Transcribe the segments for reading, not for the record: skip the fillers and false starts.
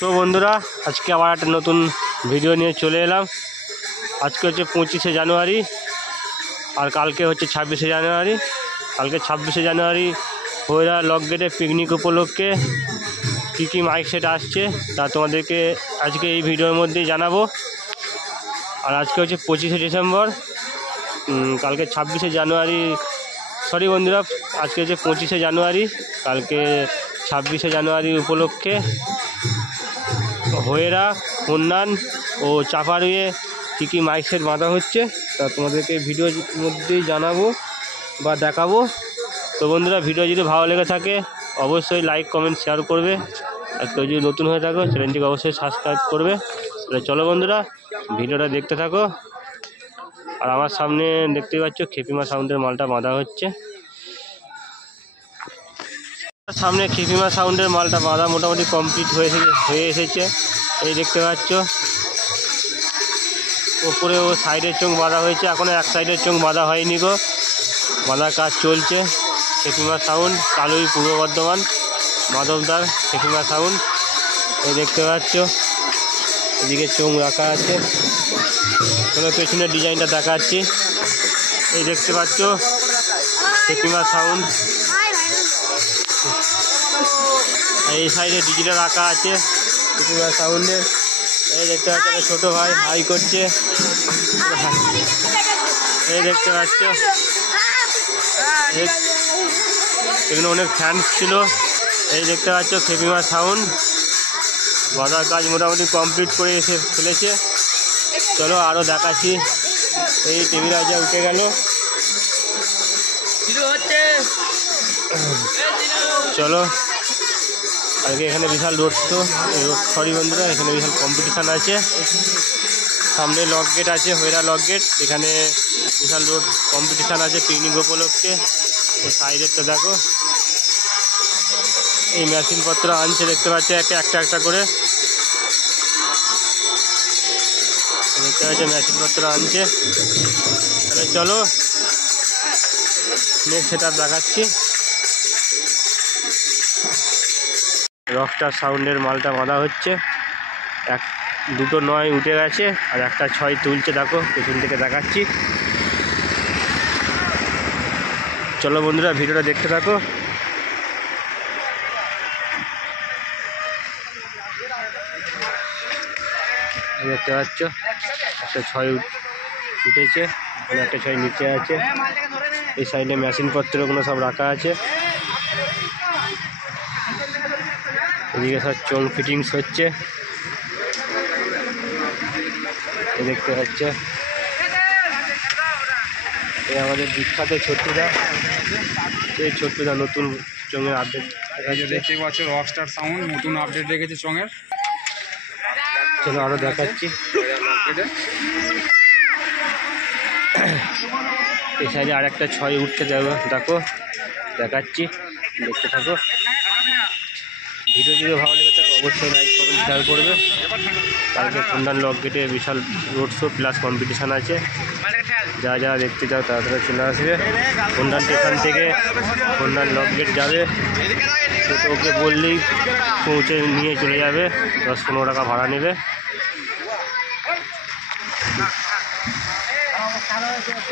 তো বন্ধুরা, আজকে আবার একটা নতুন ভিডিও নিয়ে চলে এলাম। আজকে হচ্ছে 25শে জানুয়ারি আর কালকে হচ্ছে 26শে জানুয়ারি। কালকে 26শে জানুয়ারি হইরা লক গেটে পিকনিক উপলক্ষে কী মাইক সেট আসছে তা তোমাদেরকে আজকে এই ভিডিওর মধ্যেই জানাবো। আর আজকে হচ্ছে 25শে ডিসেম্বর, কালকে 26শে জানুয়ারি, সরি বন্ধুরা, আজকে হচ্ছে 25শে জানুয়ারি, কালকে 26শে জানুয়ারি উপলক্ষে হয়েরা, খুন্নান ও চাপারুয়ে কী মাইক সেট বাঁধা হচ্ছে তা তোমাদেরকে ভিডিওর মধ্যেই জানাবো বা দেখাবো। তো বন্ধুরা, ভিডিও যদি ভালো লেগে থাকে অবশ্যই লাইক, কমেন্ট, শেয়ার করবে। আর কেউ যদি নতুন হয়ে থাকো চ্যানেলটিকে অবশ্যই সাবস্ক্রাইব করবে। তাহলে চলো বন্ধুরা, ভিডিওটা দেখতে থাকো। আর আমার সামনে দেখতেই পাচ্ছ খেপিমা সাউন্ডের মালটা বাঁধা হচ্ছে। সামনে খেপিমা সাউন্ডের মালটা বাঁধা মোটামুটি কমপ্লিট হয়ে এসেছে। এই দেখতে পাচ্ছ ওপরে ও সাইডের চোখ বাঁধা হয়েছে, এখনও এক সাইডের চোখ বাঁধা হয়নি গো, বাঁধার কাজ চলছে। খেপিমা সাউন্ড, কালুই, পূর্ব বর্ধমান, মাধবদার খেপিমা সাউন্ড। এই দেখতে পাচ্ছ এদিকে চোখ রাখা আছে। চলো পেছনের ডিজাইনটা দেখাচ্ছি। এই দেখতে পাচ্ছ খেপিমা সাউন্ড, এই সাইডে ডিজিটাল রাখা আছে খেপিমা সাউন্ডের। এই দেখতে পাচ্ছ ছোটো ভাই হাই করছে। এই দেখতে পাচ্ছ এখানে অনেক ফ্যান ছিল। এই দেখতে পাচ্ছ খেপিমা সাউন্ড বাঁধার কাজ মোটামুটি কমপ্লিট করে এসে ফেলেছে। চলো আরও দেখাচ্ছি। এই টেবিল আছে উঠে গেল। চলো, আজকে এখানে বিশাল রোড শো, সরি বন্ধুরা, এখানে বিশাল কম্পিটিশান আছে। সামনে লক গেট আছে, হইরা লক গেট, এখানে বিশাল রোড কম্পিটিশান আছে পিকনিক উপলক্ষে। এই সাইডেরটা দেখো, এই মেশিনপত্র আনছে দেখতে পাচ্ছ একটা করে। দেখতে পাচ্ছ মেশিনপত্র আনছে। তাহলে চলো নেক্সট সেট দেখাচ্ছি। রকস্টার সাউন্ডের মালটা বাঁধা হচ্ছে। দুটো 9 উঠে গেছে আর একটা 6 তুলছে, দেখো পেছন থেকে দেখাচ্ছি। চলো বন্ধুরা, ভিডিওটা দেখতে থাকো। দেখতে পাচ্ছ একটা 6 উঠেছে, একটা 6 নিচে আছে। এই সাইডে মেশিনপত্রগুলো সব রাখা আছে। এদিকে সব চোং ফিটিংস হচ্ছে। দেখতে পাচ্ছ এই আমাদের বিখ্যাত ছোট্টুদা। এই ছোট্টুদা নতুন চোঙের আপডেট দেখতে পাচ্ছ, রকস্টার সাউন্ড নতুন আপডেট রেখেছে চোঙের। চলো আরো দেখাচ্ছি। এই সাইডে আর একটা 6 উঠছে, দেখো দেখাচ্ছি, দেখতে থাকো। ভিডিও যদি ভালো লেগে থাকে অবশ্যই লাইক, কমেন্ট, শেয়ার করবে। কালকে খুন্নান লক গেটে বিশাল রোড শো প্লাস কম্পিটিশান আছে। যারা দেখতে চাও তাড়াতাড়ি চলে আসবে। খুন্নান স্টেশন থেকে খুন্নান লক গেট যাবে, ওকে বললেই পৌঁছে নিয়ে চলে যাবে। 10-15 টাকা ভাড়া নেবে।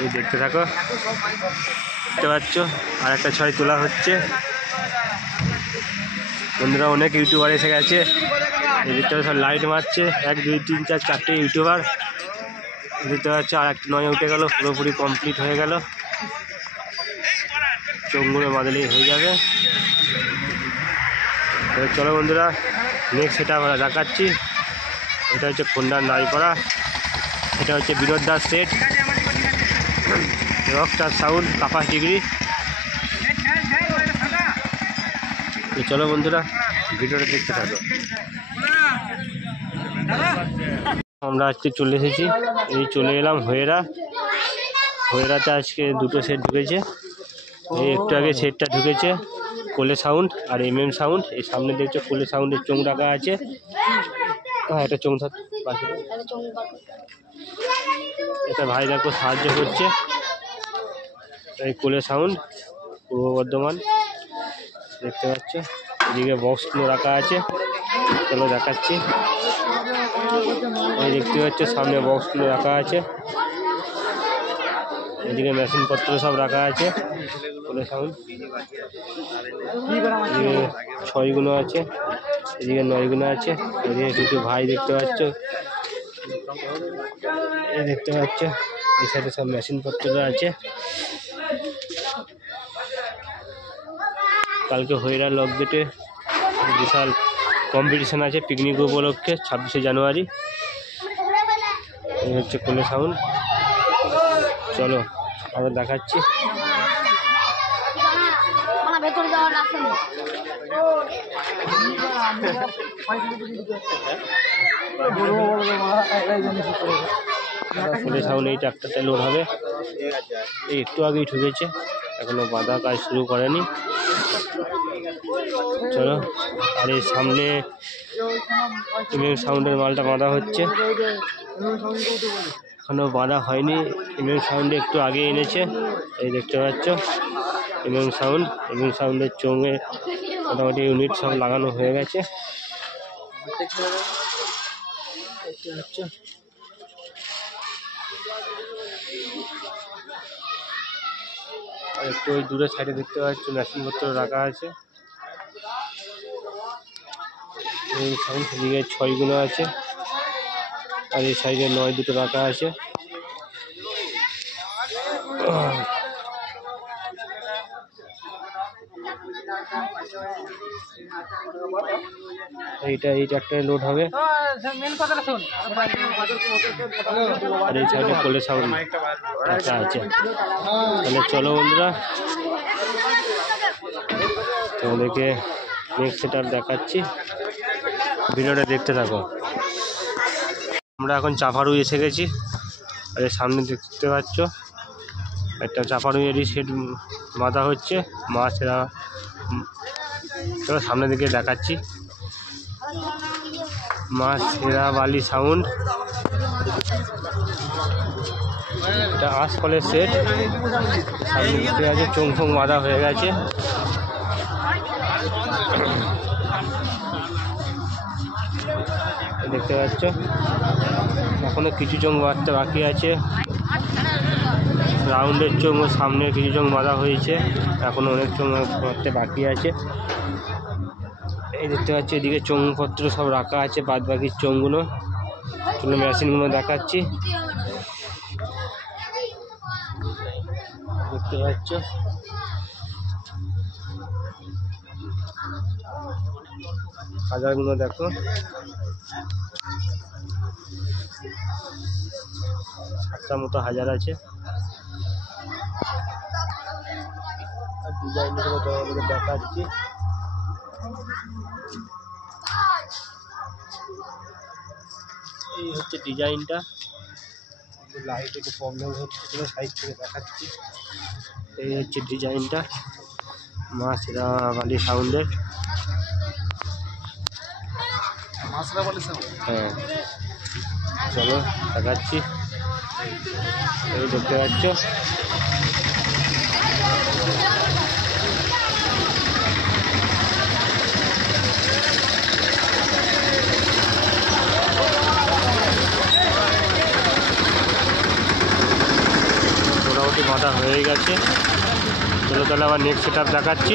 এই দেখতে থাকো, দেখতে পাচ্ছ আর একটা 6 তোলা হচ্ছে। বন্ধুরা, অনেক ইউটিউবার এসে গেছে। এদিকটা সব লাইট মারছে, 1, 2, 3, 4, 4টে ইউটিউবার। দেখতে পাচ্ছ আর একটা 9 উঠে গেল, পুরোপুরি কমপ্লিট হয়ে গেল। চোখগুলো বাদলেই হয়ে যাবে। চলো বন্ধুরা, নেক্সট সেটা আমরা দেখাচ্ছি। এটা হচ্ছে খুন্নান রায়পাড়া, এটা হচ্ছে Binod Das set, rockstar sound, কাপাস ডিগ্রি। চলো বন্ধুরা, ভিডিওটা দেখতে থাকো। আমরা আজকে চলে এসেছি, এই চলে এলাম হয়েরাতে। আজকে দুটো সেট ঢুকেছে। এই একটু আগে সেটটা ঢুকেছে কোলে সাউন্ড আর MM সাউন্ড। এই সামনে দেখছো কোলে সাউন্ডের চোঙ রাখা আছে। হ্যাঁ, এটা চোঙ থাক, এটা ভাই দেখো সাহায্য করছে। এই কোলে সাউন্ড, পূর্ব বর্ধমান, দেখতে পাচ্ছ। এদিকে বক্সগুলো রাখা আছে। চলো দেখাচ্ছি। এই দেখতে পাচ্ছ সামনে বক্সগুলো রাখা আছে, এদিকে মেশিনপত্র সব রাখা আছে। কোলে সাউন্ড এদিকে 6 গুণ আছে, এদিকে 9 গুণ আছে। এদিকে দুটো ভাই দেখতে পাচ্ছ, এই দেখতে পাচ্ছ এই সাইডে সব মেশিনপত্র আছে। কালকে হইরা লক গেটে বিশাল কম্পিটিশন আছে পিকনিক উপলক্ষে 26শে জানুয়ারি। এই হচ্ছে কোলে সাউন্ড। চলো আবার দেখাচ্ছি। কোলে সাউন্ড এই ট্রাক্টরটা লোড হবে, এই একটু আগেই ঢুকেছে, এখনো বাঁধা কাজ শুরু করেনি। চলো, আর এই সামনে প্রিমিয়াম সাউন্ডের মালটা বাঁধা হচ্ছে, এখনো বাঁধা হয়নি। প্রিমিয়াম সাউন্ডে একটু আগে এনেছে, এই দেখতে পাচ্ছ প্রিমিয়াম সাউন্ডের চোঙে মোটামুটি ইউনিট সব লাগানো হয়ে গেছে। আর একটু ওই দূরে সাইডে দেখতে পাচ্ছি মেশিনপত্র রাখা আছে। এই সাউন্ড দিকে 6 গুণ আছে, আর এই সাইডে 9 দুটো রাখা আছে। এইটা এই ট্রাক্টরে লোড হবে, আর এই সাইডে কোলে সাউন্ড রাখা আছে। তাহলে চলো বন্ধুরা, তোমাদেরকে নেক্সট সেটআপ দেখাচ্ছি, ভিডিওটা দেখতে থাকো। আমরা এখন চাপাড়ুই এসে গেছি, আর এর সামনে দেখতে পাচ্ছ একটা চাপাড়ুইয়েরই সেট বাঁধা হচ্ছে। মাছ এরা চলো সামনের দিকে দেখাচ্ছি। মাছ এরা বালি সাউন্ড, এটা আঁশকলের সেট। সামনে দিকে আছে চোং ফোং বাঁধা হয়ে গেছে। দেখতে পাচ্ছ এখনো কিছু চোং বাঁধতে বাকি আছে। রাউন্ডের চোং ও সামনে কিছু চোং বাঁধা হয়েছে, এখনো অনেক চোং বাঁধতে বাকি আছে। এই দেখতে পাচ্ছি এদিকে চোংপত্র সব রাখা আছে, বাদ বাকি চোংগুলো। চলো মেশিনগুলো দেখাচ্ছি। দেখতে পাচ্ছ হাজারগুলো দেখো, 7টা মতো হাজার আছে। আর ডিজাইনগুলো তোমাদেরকে দেখাচ্ছি। এই হচ্ছে ডিজাইনটা, লাইট একটু প্রবলেম হচ্ছে, পুরো সাইড থেকে দেখাচ্ছি। এই হচ্ছে ডিজাইনটা মাছ এরা বালি সাউন্ডের। হ্যাঁ চলো দেখাচ্ছি। এই দেখতে পাচ্ছ মোটামুটি বাঁধা হয়ে গেছে। চলো তাহলে আবার নেক্সট সেটআপ দেখাচ্ছি।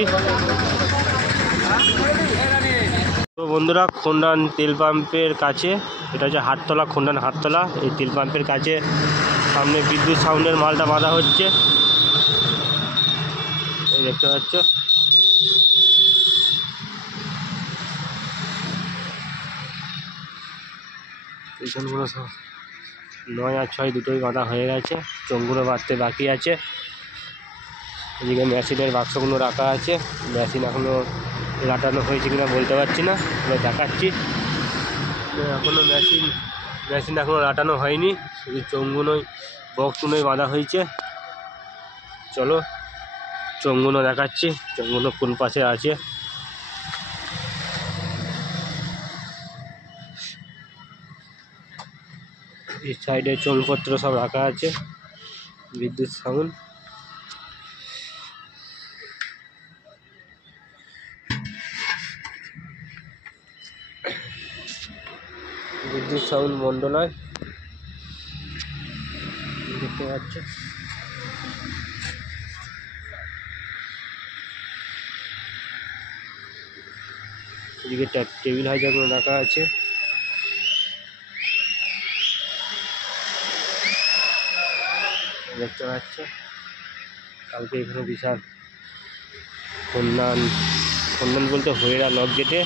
তো বন্ধুরা, খন্ডান তেল পাম্পের কাছে, এটা হচ্ছে হাটতলা, খন্ডান হাটতলা। এই তেল পাম্পের কাছে সামনে বিদ্যুৎ সাউন্ডের মালটা বাঁধা হচ্ছে, এই দেখতে পাচ্ছ। পিছনগুলো সব 9 আর 6 দুটোই বাঁধা হয়ে গেছে, চোঙগুলো বাঁধতে বাকি আছে। এদিকে মেশিনের বাক্সগুলো রাখা আছে, মেশিন এখনও লাটানো হয়েছে কিনা বলতে পারছি না, দেখাচ্ছি। এখনও মেশিন এখনও লাটানো হয়নি, শুধু চোঙগুলোই বক্সগুলোই বাঁধা হয়েছে। চলো চোঙগুলো দেখাচ্ছি, চোঙগুলো কোন পাশে আছে। এই সাইডে চোঙপত্র সব রাখা আছে, বিদ্যুৎ সাউন্ড। বিদ্যুৎ সাউন্ড মন্ডলায় দেখতে পাচ্ছ। এদিকে টেবিল হাইজার রাখা আছে। দেখতে পাচ্ছ কালকে এখানে বিশাল খন্ডন বলতে হয়েরা লক গেটে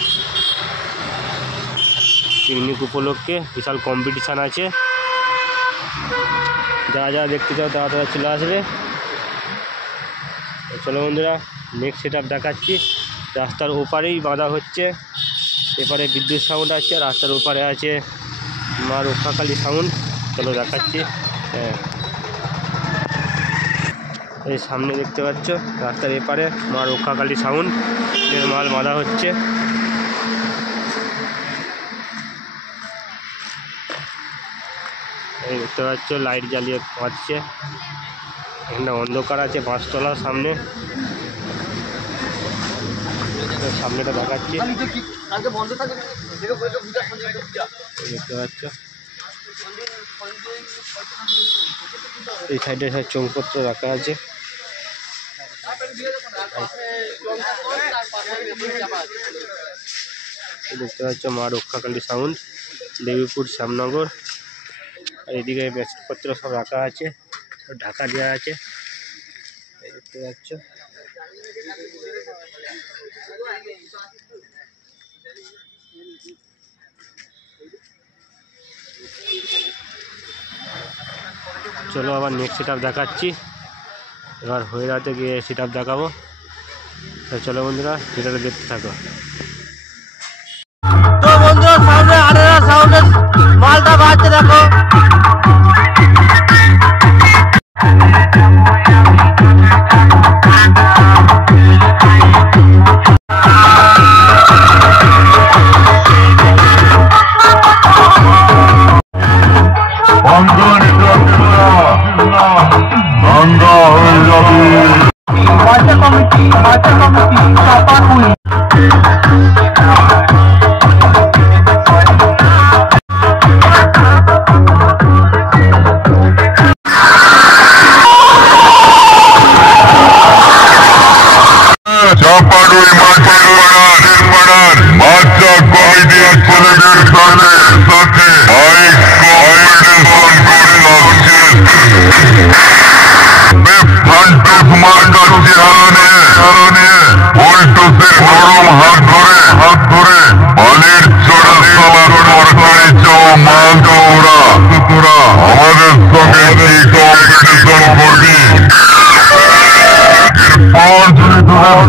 পিকনিক উপলক্ষে বিশাল কম্পিটিশান আছে। যারা যারা দেখতে চাও তারা চলে আসবে। চলো বন্ধুরা, নেক্সট সেট আপ দেখাচ্ছি। রাস্তার ওপারেই বাঁধা হচ্ছে, এপারে বিদ্যুৎ সাউন্ড আছে, রাস্তার ওপারে আছে মা রক্ষাকালী সাউন্ড। চলো দেখাচ্ছি। হ্যাঁ, এই সামনে দেখতে পাচ্ছ রাস্তার এপারে মা রক্ষাকালী সাউন্ড এর মাল বাঁধা হচ্ছে। এই দেখতে পাচ্ছ লাইট জ্বালিয়ে পাচ্ছে। এখানে অন্ধকার আছে পাঁচতলার সামনে। সামনেটা দেখাচ্ছি, দেখতে পাচ্ছ। এই সাইডে সব চৌপত্র রাখা আছে। দেখতে পাচ্ছ মা রক্ষাকালী সাউন্ড, দেবীপুর শ্যামনগর। আর এদিকে ব্যাগপত্র সব রাখা আছে, ঢাকা দেওয়া আছে, দেখতে পাচ্ছ। চলো আবার নেক্সট সেট আপ দেখাচ্ছি। এবার হয়ে রাতে গিয়ে সেট আপ দেখাবো। তো চলো বন্ধুরা, সেটাতে দেখতে থাকো। তো বন্ধুরা, সামনে আরেকটা সাউন্ডের মালটা বাজছে দেখো।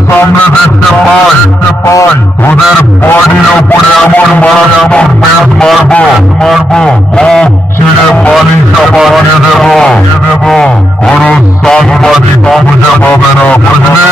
সামনে দেখতে পাই তোদের বডির ওপরে এমন মারাত্মক ব্যাস মারবো মুখ ছিঁড়ে পানি চাপা দিয়ে দেবো। কোনো সাংবাদিক খুঁজে পাবে না, বুঝলে?